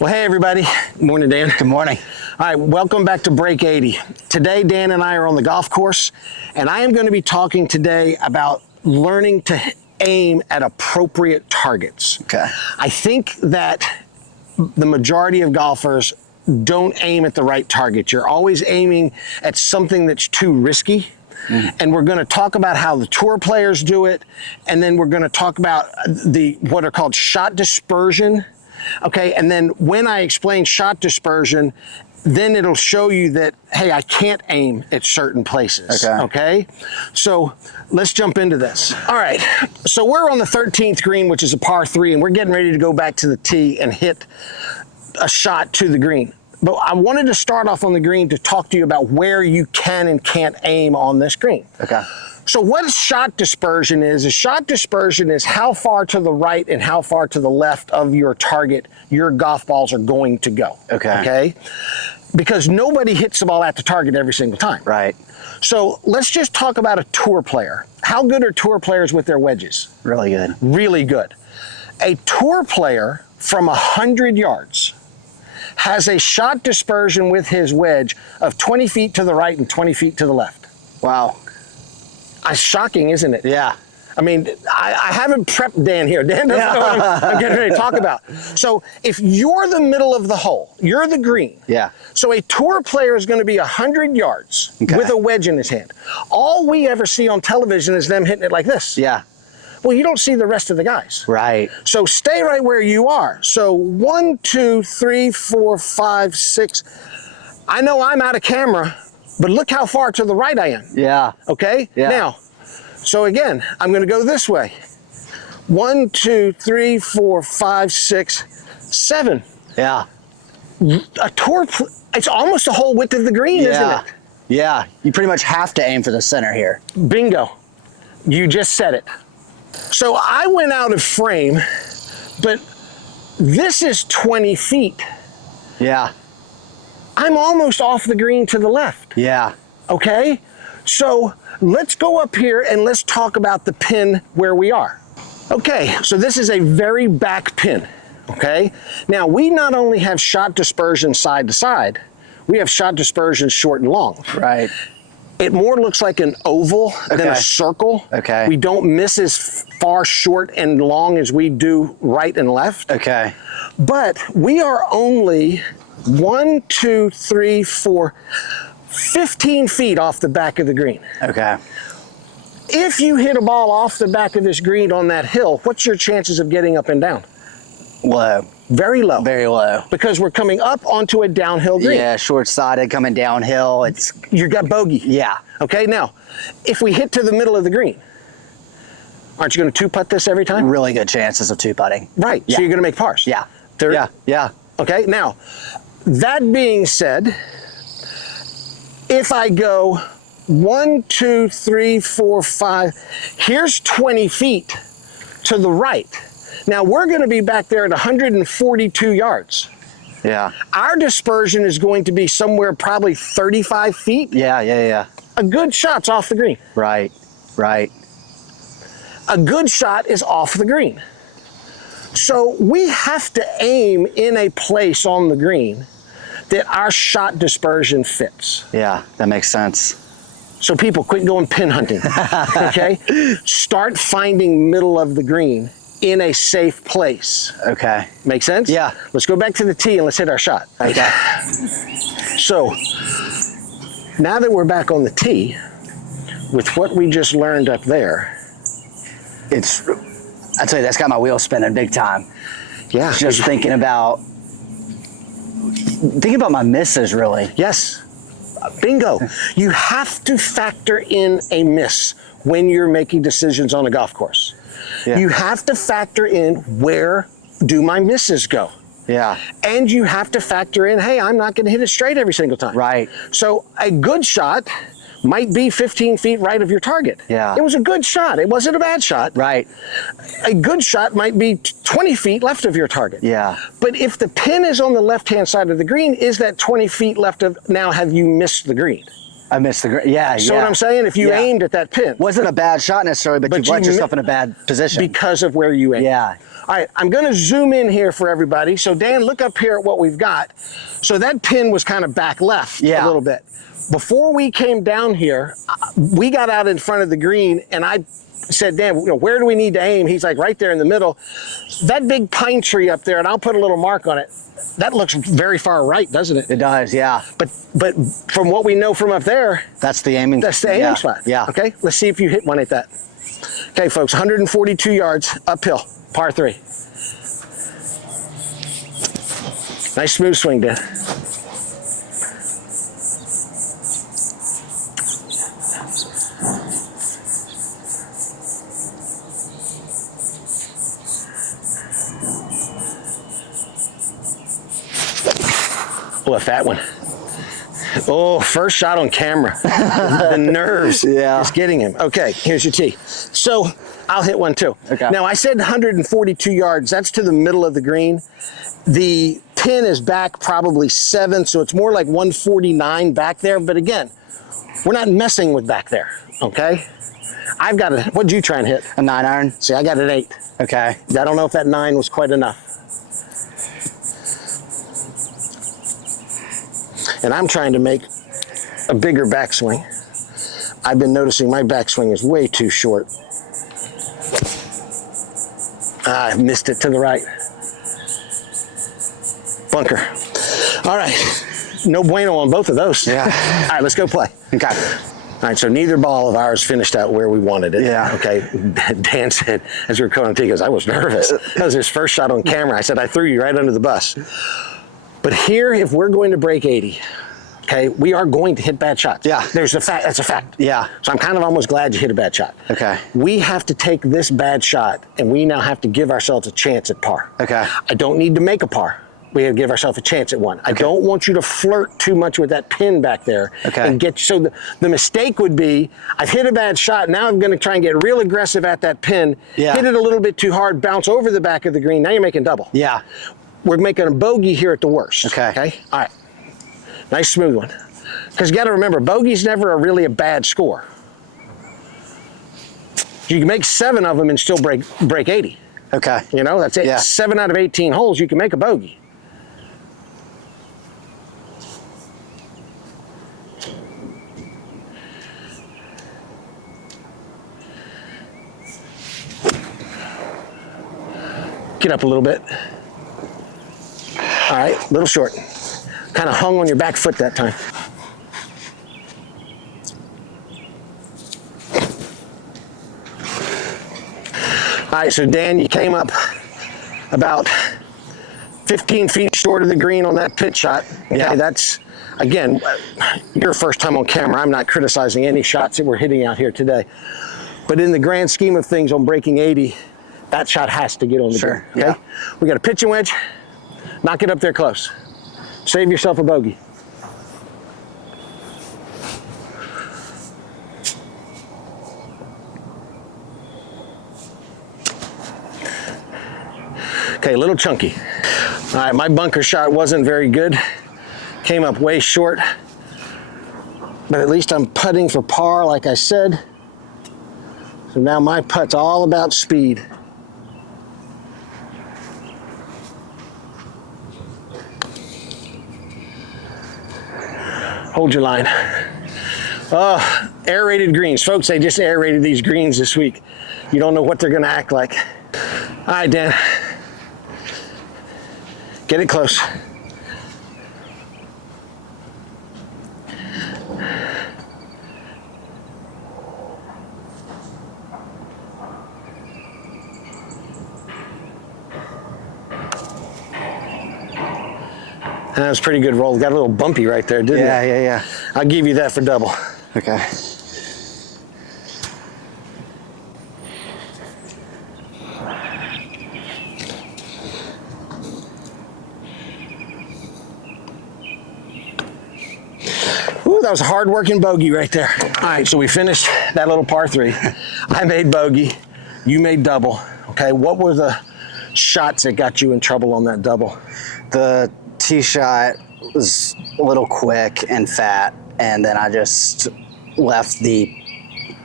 Well, hey everybody. Morning, Dan. Good morning. All right, welcome back to Break 80. Today, Dan and I are on the golf course, and I am going to be talking today about learning to aim at appropriate targets. Okay. I think that the majority of golfers don't aim at the right target. You're always aiming at something that's too risky. And we're going to talk about how the tour players do it, and then we're going to talk about what are called shot dispersion. Okay, and then when I explain shot dispersion, then it'll show you that, hey, I can't aim at certain places. Okay? So let's jump into this. All right, so we're on the 13th green, which is a par 3, and we're getting ready to go back to the tee and hit a shot to the green. But I wanted to start off on the green to talk to you about where you can and can't aim on this green. Okay. So what shot dispersion is shot dispersion is how far to the right and how far to the left of your target your golf balls are going to go. Okay? Because nobody hits the ball at the target every single time. Right. So let's just talk about a tour player. How good are tour players with their wedges? Really good. Really good. A tour player from 100 yards has a shot dispersion with his wedge of 20 feet to the right and 20 feet to the left. Wow. Shocking, isn't it? Yeah. I mean, I haven't prepped Dan here. Dan doesn't know what I'm getting ready to talk about. So if you're the middle of the hole, you're the green. Yeah. So a tour player is going to be 100 yards with a wedge in his hand. All we ever see on television is them hitting it like this. Yeah. Well, you don't see the rest of the guys. Right. So stay right where you are. So 1, 2, 3, 4, 5, 6. I know I'm out of camera, but look how far to the right I am. Yeah. Okay? Yeah. Now, so again, I'm going to go this way. 1, 2, 3, 4, 5, 6, 7. Yeah. A tour, it's almost the whole width of the green, isn't it? Yeah. You pretty much have to aim for the center here. Bingo. You just said it. So I went out of frame, but this is 20 feet. Yeah. I'm almost off the green to the left. Yeah. Okay? So let's go up here and let's talk about the pin where we are. Okay, so this is a very back pin. Okay? Now, we not only have shot dispersion side to side, we have shot dispersion short and long. Right. It more looks like an oval than a circle. Okay. We don't miss as far short and long as we do right and left. Okay. But we are only 1, 2, 3, 4, 15 feet off the back of the green. Okay. If you hit a ball off the back of this green on that hill, what's your chances of getting up and down? Low. Very low. Very low. Because we're coming up onto a downhill green. Yeah, short-sided, coming downhill. You got bogey. Yeah. Okay, now, if we hit to the middle of the green, aren't you going to two-putt this every time? Really good chances of two-putting. Right, Yeah. so you're going to make pars. Yeah. Yeah. Okay, now, that being said, if I go 1, 2, 3, 4, 5, here's 20 feet to the right. Now, we're going to be back there at 142 yards. Yeah. Our dispersion is going to be somewhere probably 35 feet. Yeah. A good shot's off the green. Right. A good shot is off the green. So we have to aim in a place on the green that our shot dispersion fits. Yeah, that makes sense. So people, quit going pin hunting, okay? Start finding middle of the green in a safe place. Okay. Make sense? Yeah. Let's go back to the tee and let's hit our shot. Okay. So now that we're back on the tee, with what we just learned up there, I tell you, that's got my wheels spinning big time. yeah. Just thinking about my misses, really. Yes. Bingo. You have to factor in a miss when you're making decisions on a golf course. Yeah. You have to factor in, where do my misses go? Yeah. And you have to factor in, hey, I'm not going to hit it straight every single time. Right. So a good shot might be 15 feet right of your target. Yeah. It was a good shot. It wasn't a bad shot. Right. A good shot might be 20 feet left of your target. Yeah. But if the pin is on the left-hand side of the green, is that 20 feet left of, now have you missed the green? I missed the green. Yeah, So what I'm saying, if you aimed at that pin. Wasn't a bad shot necessarily, but you put yourself in a bad position. Because of where you aimed. Yeah. All right, I'm gonna zoom in here for everybody. So Dan, look up here at what we've got. So that pin was kind of back left a little bit. Before we came down here, we got out in front of the green and I said, Dan, where do we need to aim? He's like, right there in the middle. That big pine tree up there, and I'll put a little mark on it, that looks very far right, doesn't it? It does, yeah. But from what we know from up there, that's the aiming spot. Yeah. Okay, let's see if you hit one at that. Okay, folks, 142 yards uphill, par 3. Nice smooth swing, Dan. Oh, a fat one. Oh, first shot on camera. The nerves is getting him. Okay, here's your tee. So I'll hit one too. Okay. Now I said 142 yards. That's to the middle of the green. The pin is back probably 7, so it's more like 149 back there. But again, we're not messing with back there, okay? I've got what'd you try and hit? A 9-iron. See, I got an 8. Okay. I don't know if that 9 was quite enough. And I'm trying to make a bigger backswing. I've been noticing my backswing is way too short. I missed it to the right. Bunker. All right. No bueno on both of those. Yeah. All right, let's go play. Okay. All right, so neither ball of ours finished out where we wanted it. Yeah. Okay. Dan said, as we were going to he goes, I was nervous. That was his first shot on camera. I said, I threw you right under the bus. But here, if we're going to break 80, okay, we are going to hit bad shots. Yeah. There's a fact, that's a fact. Yeah. So I'm kind of almost glad you hit a bad shot. Okay. We have to take this bad shot and we now have to give ourselves a chance at par. Okay. I don't need to make a par. We have to give ourselves a chance at one. I don't want you to flirt too much with that pin back there. Okay. And get, so the mistake would be, I've hit a bad shot, now I'm gonna try and get real aggressive at that pin, hit it a little bit too hard, bounce over the back of the green, now you're making double. Yeah. We're making a bogey here at the worst. Okay. Okay. All right. Nice smooth one. Because you got to remember, bogey's never really a bad score. You can make 7 of them and still break 80. Okay. You know, that's it. Yeah. 7 out of 18 holes, you can make a bogey. Get up a little bit. All right, a little short. Kind of hung on your back foot that time. All right, so Dan, you came up about 15 feet short of the green on that pitch shot. Okay, Yeah. that's, again, your first time on camera. I'm not criticizing any shots that we're hitting out here today. But in the grand scheme of things on breaking 80, that shot has to get on the green. Okay? Yeah. We got a pitching wedge. Knock it up there close. Save yourself a bogey. Okay, a little chunky. All right, my bunker shot wasn't very good. Came up way short. But at least I'm putting for par, like I said. So now my putt's all about speed. Hold your line. Oh, aerated greens. Folks, they just aerated these greens this week. You don't know what they're gonna act like. All right, Dan. Get it close. That was a pretty good roll. Got a little bumpy right there, didn't it? Yeah. I'll give you that for double. Okay. Ooh, that was a hard-working bogey right there. All right, so we finished that little par 3. I made bogey. You made double. Okay, what were the shots that got you in trouble on that double? The tee shot was a little quick and fat, and then I just left the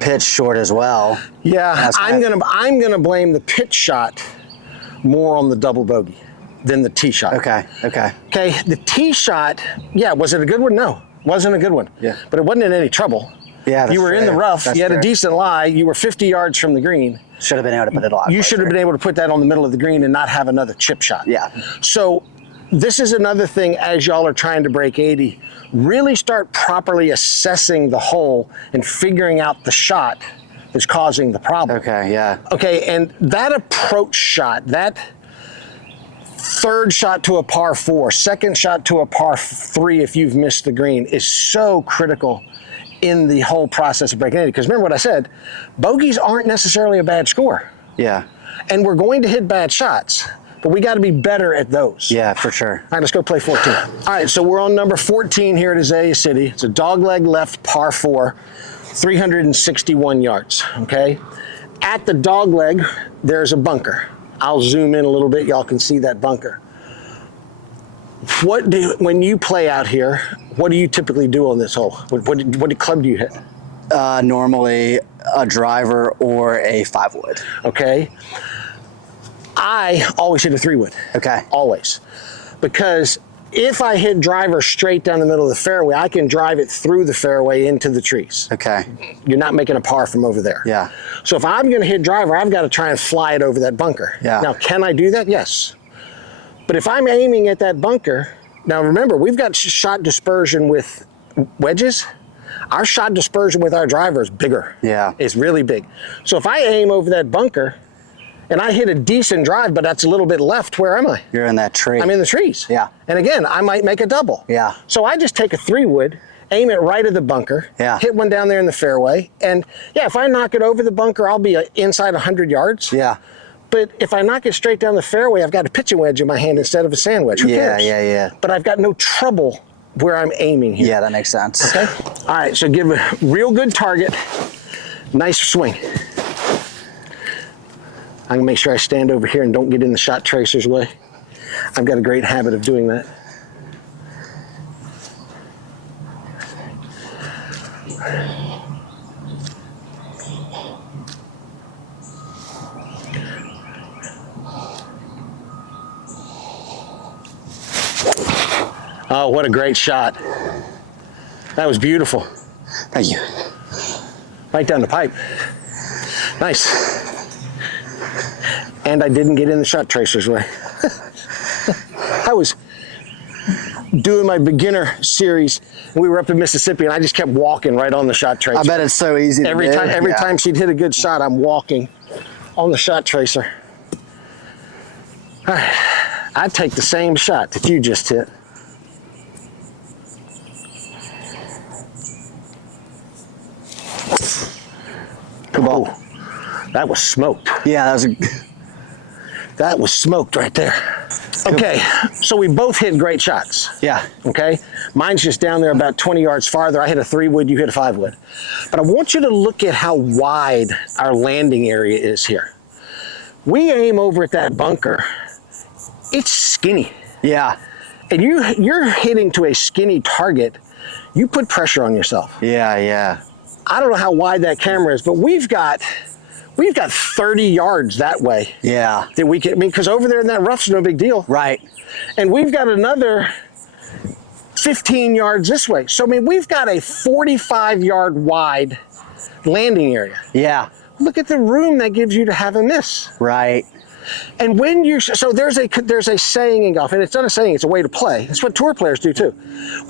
pitch short as well. Yeah, I'm gonna blame the pitch shot more on the double bogey than the tee shot. Okay. Okay, the tee shot, yeah, was it a good one? No, wasn't a good one. Yeah. But it wasn't in any trouble. Yeah, that's you were in the fair. rough, That's you had fair. a decent lie, you were 50 yards from the green. Should have been able to put it a lot You closer. should have been able to put that on the middle of the green and not have another chip shot. Yeah. So this is another thing as y'all are trying to break 80, really start properly assessing the hole and figuring out the shot that's causing the problem. Okay, yeah. Okay, and that approach shot, that third shot to a par 4, second shot to a par 3 if you've missed the green is so critical in the whole process of breaking 80. Because remember what I said, bogeys aren't necessarily a bad score. Yeah. And we're going to hit bad shots, but we got to be better at those. Yeah, for sure. All right, let's go play 14. All right, so we're on number 14 here at Azalea City. It's a dogleg left par 4, 361 yards, okay? At the dogleg, there's a bunker. I'll zoom in a little bit, y'all can see that bunker. When you play out here, what do you typically do on this hole? What club do you hit? Normally a driver or a 5-wood. Okay. I always hit a 3-wood. Okay. Always. Because if I hit driver straight down the middle of the fairway, I can drive it through the fairway into the trees. Okay. You're not making a par from over there. Yeah. So if I'm going to hit driver, I've got to try and fly it over that bunker. Yeah. Now, can I do that? Yes. But if I'm aiming at that bunker, now remember, we've got shot dispersion with wedges. Our shot dispersion with our driver is bigger. Yeah. It's really big. So if I aim over that bunker and I hit a decent drive, but that's a little bit left, where am I? You're in that tree. I'm in the trees. Yeah. And again, I might make a double. Yeah. So I just take a 3-wood, aim it right at the bunker, Yeah. hit one down there in the fairway, and yeah, if I knock it over the bunker, I'll be inside 100 yards. Yeah. But if I knock it straight down the fairway, I've got a pitching wedge in my hand instead of a sand wedge. Who cares? Yeah. But I've got no trouble where I'm aiming here. Yeah, that makes sense. Okay. All right, so give a real good target, nice swing. I'm gonna make sure I stand over here and don't get in the shot tracer's way. I've got a great habit of doing that. Oh, what a great shot. That was beautiful. Thank you. Right down the pipe. Nice. And I didn't get in the shot tracer's way. I was doing my beginner series, and we were up in Mississippi, and I just kept walking right on the shot tracer. I bet it's so easy to Every do. time she'd hit a good shot, I'm walking on the shot tracer. All right, I'd take the same shot that you just hit. Oh, that was smoked. Yeah, that was a... That was smoked right there. Okay, so we both hit great shots. Yeah. Okay, mine's just down there about 20 yards farther. I hit a 3-wood, you hit a 5-wood. But I want you to look at how wide our landing area is here. We aim over at that bunker. It's skinny. Yeah. And you're hitting to a skinny target. You put pressure on yourself. Yeah. I don't know how wide that camera is, but we've got 30 yards that way. Yeah. That we can, I mean, because over there in that rough's no big deal. Right. And we've got another 15 yards this way. So, I mean, we've got a 45-yard wide landing area. Yeah. Look at the room that gives you to have a miss. Right. And when you, so there's a saying in golf, and it's not a saying, it's a way to play. It's what tour players do too.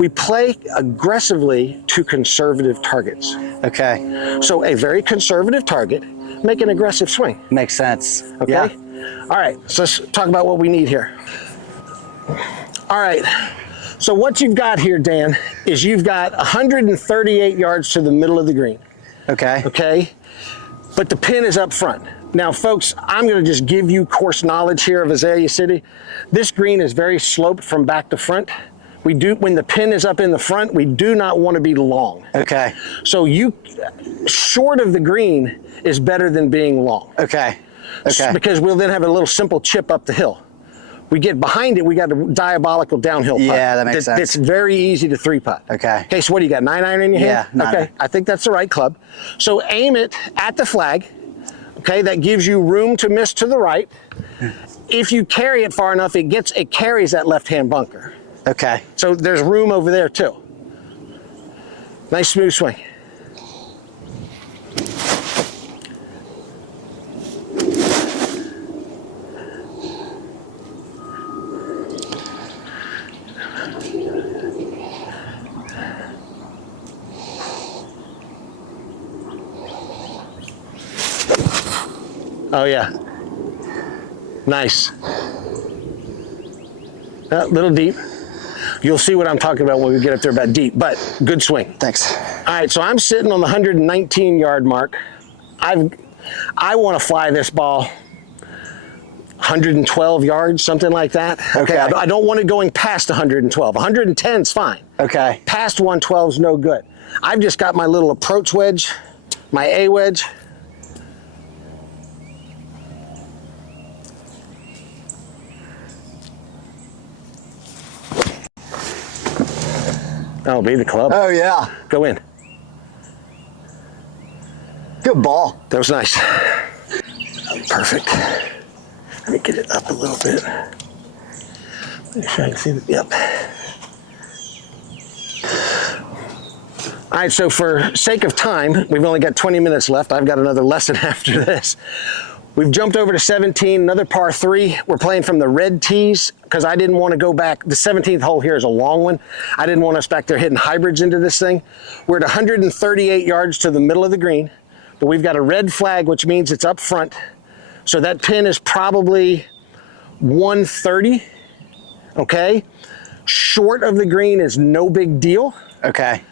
We play aggressively to conservative targets. Okay. So a very conservative target, make an aggressive swing. Makes sense. Okay? Yeah. All right, so let's talk about what we need here. All right, so what you've got here, Dan, is you've got 138 yards to the middle of the green. Okay. Okay? But the pin is up front. Now, folks, I'm going to just give you course knowledge here of Azalea City. This green is very sloped from back to front. When the pin is up in the front, we do not want to be long. Okay. So short of the green is better than being long. Okay. Okay. Because we'll then have a little simple chip up the hill. We get behind it, we got a diabolical downhill putt. Yeah, that makes sense. It's very easy to 3-putt. Okay. Okay, so what do you got, 9-iron in your hand? Yeah, 9-iron. Okay, I think that's the right club. So aim it at the flag. Okay, that gives you room to miss to the right. If you carry it far enough, it carries that left-hand bunker. Okay. So there's room over there too. Nice smooth swing. Oh yeah. Nice. A little deep. You'll see what I'm talking about when we get up there about deep, but good swing. Thanks. All right, so I'm sitting on the 119-yard mark. I want to fly this ball 112 yards, something like that. Okay. I don't want it going past 112. 110 is fine. Okay. Past 112 is no good. I've just got my little approach wedge, my A wedge. That'll be the club. Oh, yeah. Go in. Good ball. That was nice. Perfect. Let me get it up a little bit. Make sure I can see the, yep. All right, so for sake of time, we've only got 20 minutes left. I've got another lesson after this. We've jumped over to 17, another par 3. We're playing from the red tees because I didn't want to go back. The 17th hole here is a long one. I didn't want us back there hitting hybrids into this thing. We're at 138 yards to the middle of the green, but we've got a red flag, which means it's up front. So that pin is probably 130, okay? Short of the green is no big deal. Okay.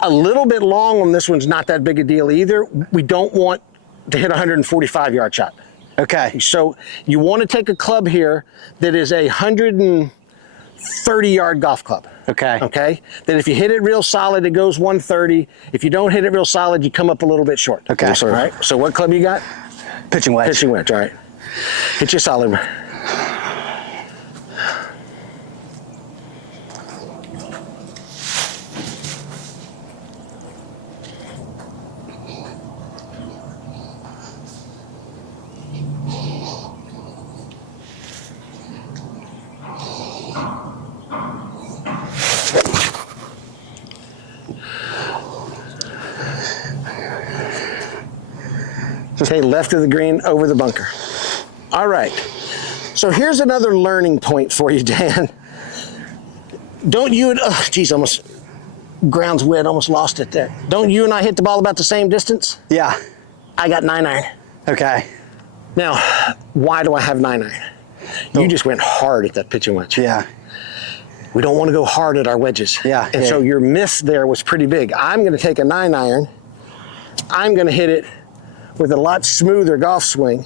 A little bit long on this one's not that big a deal either. We don't want to hit a 145-yard shot. Okay. So you want to take a club here that is a 130-yard golf club. Okay. Okay? That if you hit it real solid, it goes 130. If you don't hit it real solid, you come up a little bit short. Okay. All right? So what club you got? Pitching wedge. Pitching wedge, all right. Hit your solid one. Okay, left of the green, over the bunker. All right. So here's another learning point for you, Dan. Don't you, oh, geez, almost, ground's wet, almost lost it there. Don't you and I hit the ball about the same distance? Yeah. I got 9-iron. Okay. Now, why do I have 9-iron? You just went hard at that pitching wedge. Yeah. We don't want to go hard at our wedges. Yeah. And so your miss there was pretty big. I'm going to take a 9-iron. I'm going to hit it with a lot smoother golf swing.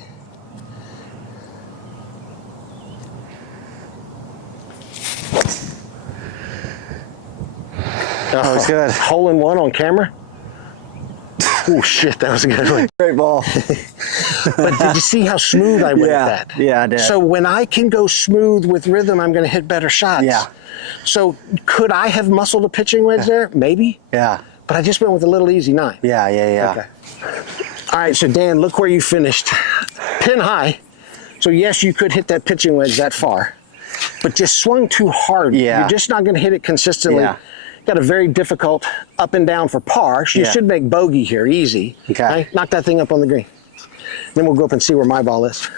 That was good. Hole in one on camera. Oh shit, that was a good one. Great ball. But did you see how smooth I went Yeah. at that? Yeah, I did. So when I can go smooth with rhythm, I'm going to hit better shots. Yeah. So could I have muscled a pitching wedge there? Maybe. Yeah. But I just went with a little easy 9. Yeah, yeah, yeah. Okay. All right, so Dan, look where you finished. Pin high. So yes, you could hit that pitching wedge that far, but just swung too hard. Yeah. You're just not going to hit it consistently. Yeah. Got a very difficult up and down for par. You Yeah. should make bogey here, easy. Okay. Right? Knock that thing up on the green. Then we'll go up and see where my ball is.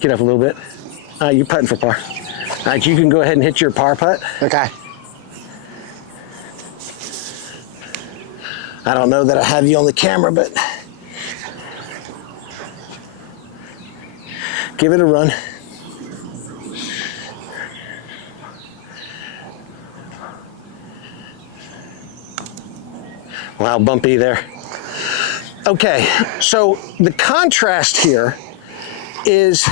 Get up a little bit. You're putting for par. All right, you can go ahead and hit your par putt. Okay. I don't know that I have you on the camera, but give it a run. Wow, bumpy there. Okay, so the contrast here is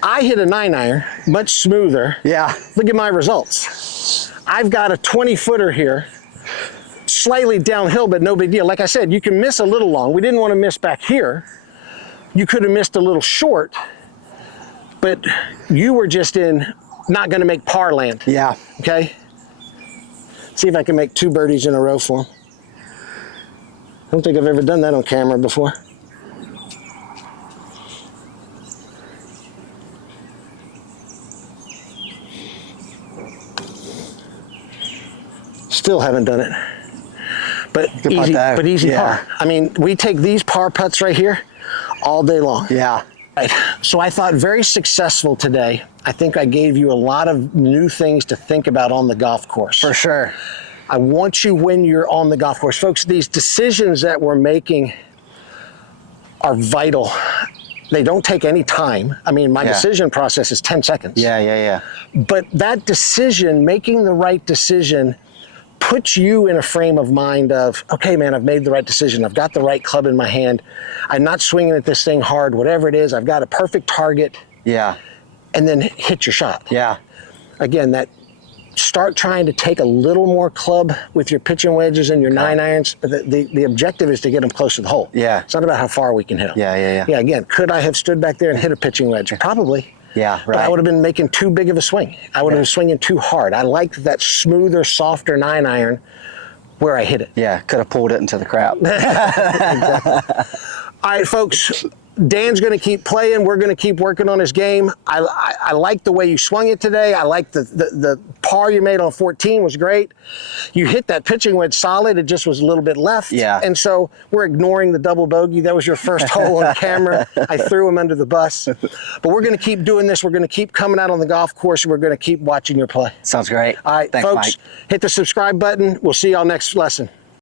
I hit a 9-iron, much smoother. Yeah. Look at my results. I've got a 20-footer here, slightly downhill, but no big deal. Like I said, you can miss a little long. We didn't want to miss back here. You could have missed a little short, but you were just in not going to make par land. Yeah. Okay? See if I can make 2 birdies in a row for him. I don't think I've ever done that on camera before. Still haven't done it. But easy par. I mean, we take these par putts right here all day long. Yeah. Right. So I thought very successful today. I think I gave you a lot of new things to think about on the golf course. For sure. I want you, when you're on the golf course, folks, these decisions that we're making are vital. They don't take any time. I mean, my decision process is 10 seconds. Yeah. But that decision, making the right decision, puts you in a frame of mind of, okay, man, I've made the right decision. I've got the right club in my hand. I'm not swinging at this thing hard, whatever it is. I've got a perfect target. Yeah. And then hit your shot. Yeah. Again, that start trying to take a little more club with your pitching wedges and your 9 irons. The objective is to get them close to the hole. Yeah. It's not about how far we can hit them. Yeah. Yeah, again, could I have stood back there and hit a pitching wedge? Probably. Yeah, right. But I would have been making too big of a swing. I would have been swinging too hard. I like that smoother, softer 9 iron where I hit it. Yeah, could have pulled it into the crowd. Exactly. All right, folks. Dan's going to keep playing. We're going to keep working on his game. I like the way you swung it today. I like the par you made on 14 was great. You hit that pitching wedge solid. It just was a little bit left. Yeah. And so we're ignoring the double bogey. That was your first hole on camera. I threw him under the bus. But we're going to keep doing this. We're going to keep coming out on the golf course. We're going to keep watching your play. Sounds great. All right, Thanks, folks, Mike. hit the subscribe button. We'll see y'all next lesson.